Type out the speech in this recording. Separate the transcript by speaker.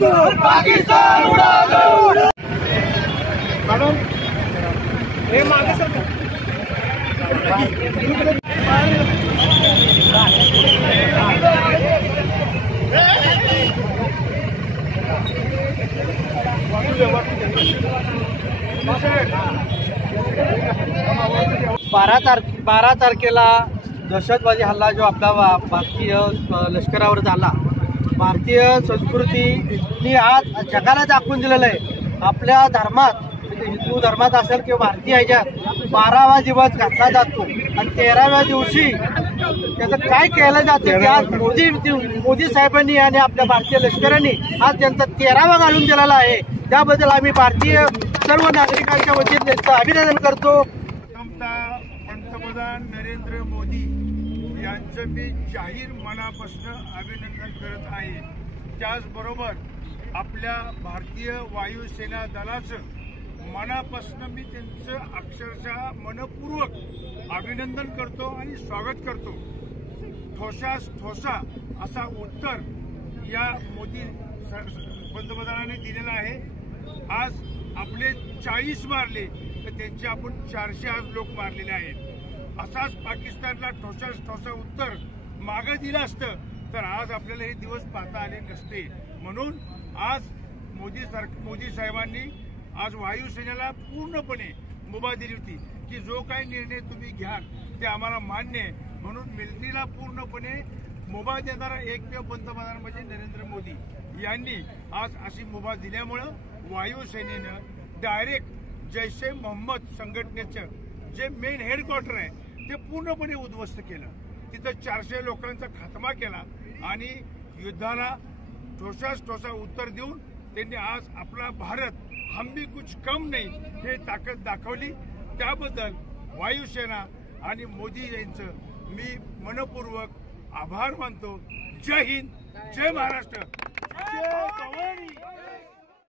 Speaker 1: दो पाकिस्तान उड़ा दो मॅडम हे मागे सर
Speaker 2: बारा तारखे बारा तारखेला दहशतवादी हल्ला जो आपला भारतीय लष्करावर झाला. भारतीय संस्कृतीनी आज जगाला दाखवून दिलेलं आहे. आपल्या धर्मात म्हणजे हिंदू धर्मात असेल किंवा भारतीय ह्याच्यात बारावा दिवस घातला जातो. आणि तेराव्या दिवशी त्याचं काय केलं जातं ते आज मोदी मोदी साहेबांनी आणि आपल्या भारतीय लष्कराने आज त्यांचा तेरावा घालून दिलेला आहे. त्याबद्दल आम्ही भारतीय सर्व नागरिकांच्या वतीने त्यांचं अभिनंदन करतो.
Speaker 3: पंतप्रधान नरेंद्र मोदी यांचं मी जाहीर मनापासून अभिनंदन करत आहे. त्याचबरोबर आपल्या भारतीय वायुसेना दलाचं मनापासून मी त्यांचं अक्षरशः मनपूर्वक अभिनंदन करतो आणि स्वागत करतो. ठोसास ठोसा असा उत्तर या मोदी पंतप्रधानांनी दिलेला आहे. आज आपले चाळीस मारले तर त्यांचे आपण चारशे आज लोक मारलेले आहेत. असाच पाकिस्तानला ठोसास ठोसा उत्तर मागं दिलं असतं तर आज आपल्याला हे दिवस पाहता आले नसते. म्हणून आज मोदी सर मोदी साहेबांनी आज वायुसेनेला पूर्णपणे मुभा दिली होती की जो काही निर्णय तुम्ही घ्याल ते आम्हाला मान्य आहे. म्हणून मिलिटरीला पूर्णपणे मुभा देणारा एकमेव पंतप्रधान म्हणजे नरेंद्र मोदी. यांनी आज अशी मुभा दिल्यामुळं वायुसेनेनं डायरेक्ट जैश ए मोहम्मद संघटनेचं जे मेन हेडक्वार्टर आहे ते पूर्णपणे उद्ध्वस्त केलं. तिथं चारशे लोकांचा खात्मा केला आणि युद्धाला ठोसास ठोसा उत्तर देऊन त्यांनी आज आपला भारत हम भी कुछ कम नाही हे ताकद दाखवली. त्याबद्दल वायुसेना आणि मोदी यांचं मी मनपूर्वक आभार मानतो. जय हिंद जय महाराष्ट्र. जय भवानी.